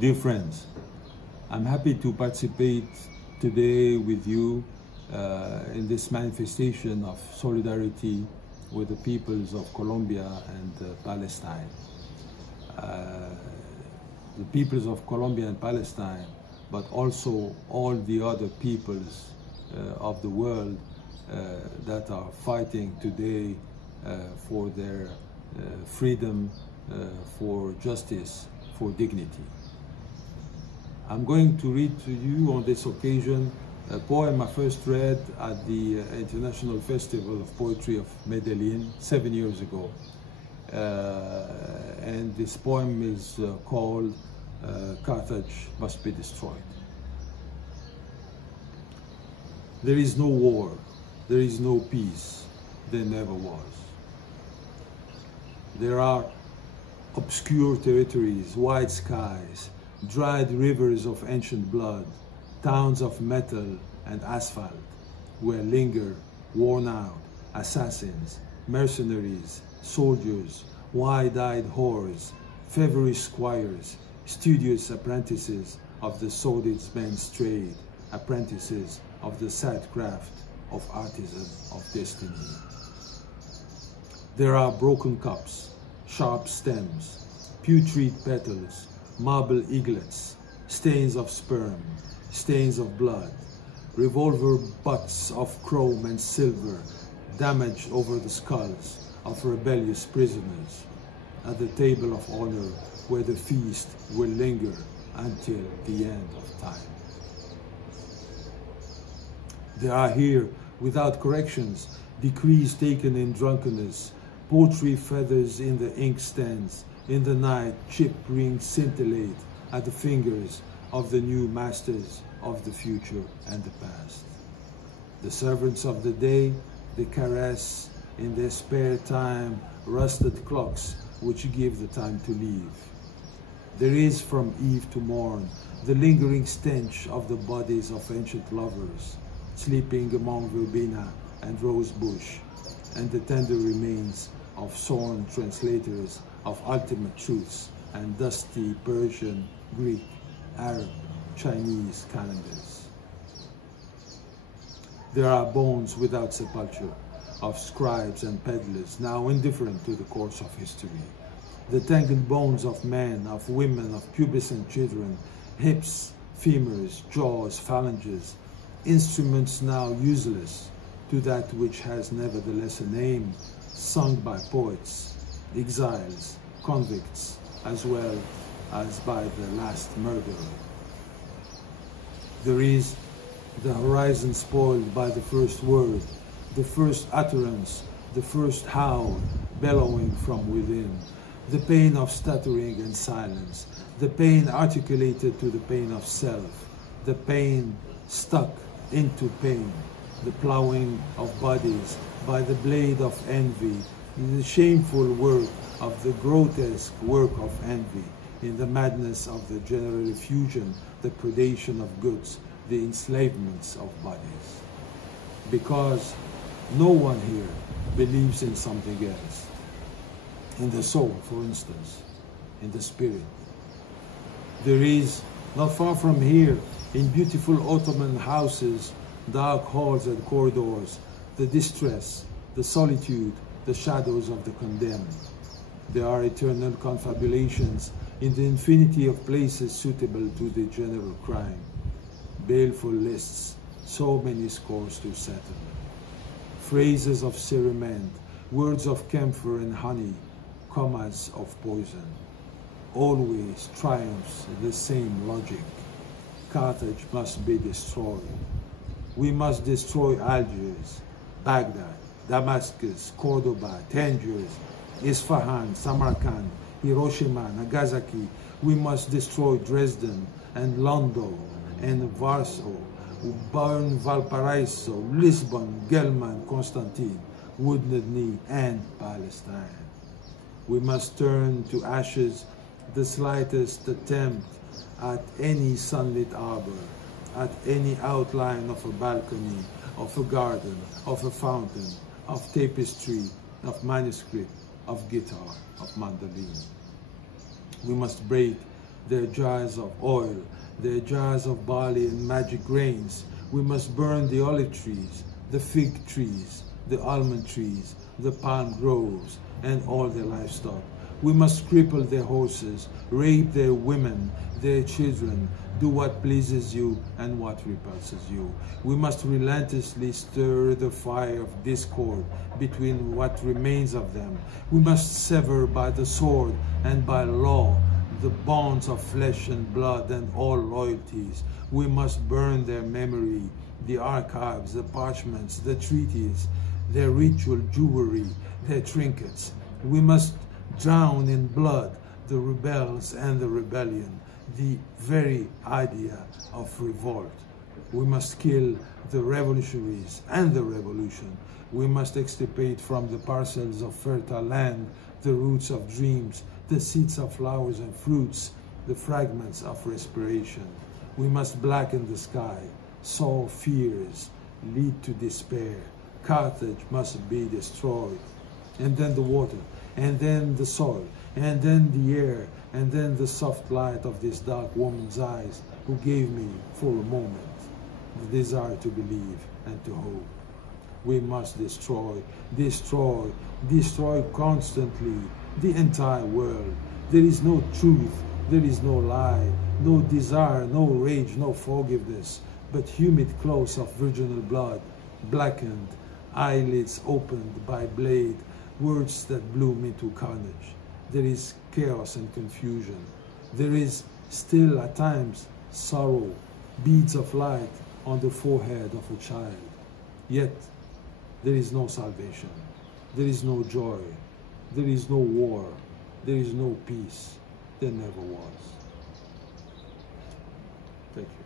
Dear friends, I'm happy to participate today with you in this manifestation of solidarity with the peoples of Colombia and Palestine. The peoples of Colombia and Palestine, but also all the other peoples of the world that are fighting today for their freedom, for justice, for dignity. I'm going to read to you on this occasion a poem I first read at the International Festival of Poetry of Medellin 7 years ago. And this poem is called Carthage Must Be Destroyed. There is no war, there is no peace, there never was. There are obscure territories, wide skies, dried rivers of ancient blood, towns of metal and asphalt, where linger worn out assassins, mercenaries, soldiers, wide-eyed whores, feverish squires, studious apprentices of the sordid man's trade, apprentices of the sad craft of artisans of destiny. There are broken cups, sharp stems, putrid petals, marble eaglets, stains of sperm, stains of blood, revolver butts of chrome and silver damaged over the skulls of rebellious prisoners at the table of honor where the feast will linger until the end of time. There are here, without corrections, decrees taken in drunkenness, poultry feathers in the inkstands. In the night, chip rings scintillate at the fingers of the new masters of the future and the past. The servants of the day, they caress in their spare time rusted clocks which give the time to leave. There is from eve to morn the lingering stench of the bodies of ancient lovers, sleeping among verbena and rose bush, and the tender remains of sworn translators of ultimate truths and dusty Persian, Greek, Arab, Chinese calendars. There are bones without sepulture of scribes and peddlers now indifferent to the course of history. The tangled bones of men, of women, of pubescent children, hips, femurs, jaws, phalanges, instruments now useless to that which has nevertheless a name, sung by poets, exiles, convicts, as well as by the last murderer. There is the horizon spoiled by the first word, the first utterance, the first howl bellowing from within, the pain of stuttering and silence, the pain articulated to the pain of self, the pain stuck into pain, the plowing of bodies by the blade of envy, the shameful work of the grotesque work of envy, in the madness of the general effusion, the predation of goods, the enslavements of bodies. Because no one here believes in something else. In the soul, for instance, in the spirit. There is, not far from here, in beautiful Ottoman houses, dark halls and corridors, the distress, the solitude, the shadows of the condemned. There are eternal confabulations in the infinity of places suitable to the general crime. Baleful lists, so many scores to settle. Phrases of cerement, words of camphor and honey, commas of poison. Always triumphs the same logic. Carthage must be destroyed. We must destroy Algiers, Baghdad, Damascus, Cordoba, Tangiers, Isfahan, Samarkand, Hiroshima, Nagasaki. We must destroy Dresden and London and Warsaw, burn Valparaiso, Lisbon, Gelman, Constantine, Wounded Knee, and Palestine. We must turn to ashes the slightest attempt at any sunlit arbor, at any outline of a balcony, of a garden, of a fountain, of tapestry, of manuscript, of guitar, of mandolin. We must break their jars of oil, their jars of barley and magic grains. We must burn the olive trees, the fig trees, the almond trees, the palm groves, and all their livestock. We must cripple their horses, rape their women, their children, do what pleases you and what repulses you. We must relentlessly stir the fire of discord between what remains of them. We must sever by the sword and by law the bonds of flesh and blood and all loyalties. We must burn their memory, the archives, the parchments, the treaties, their ritual jewelry, their trinkets. We must drown in blood the rebels and the rebellion, the very idea of revolt. We must kill the revolutionaries and the revolution. We must extirpate from the parcels of fertile land the roots of dreams, the seeds of flowers and fruits, the fragments of respiration. We must blacken the sky, sow fears, lead to despair. Carthage must be destroyed, and then the water, and then the soil, and then the air, and then the soft light of this dark woman's eyes who gave me, for a moment, the desire to believe and to hope. We must destroy, destroy, destroy constantly the entire world. There is no truth, there is no lie, no desire, no rage, no forgiveness, but humid clothes of virginal blood, blackened, eyelids opened by blade, words that bloom into carnage. There is chaos and confusion. There is still at times sorrow, beads of light on the forehead of a child. Yet there is no salvation. There is no joy. There is no war. There is no peace. There never was. Thank you.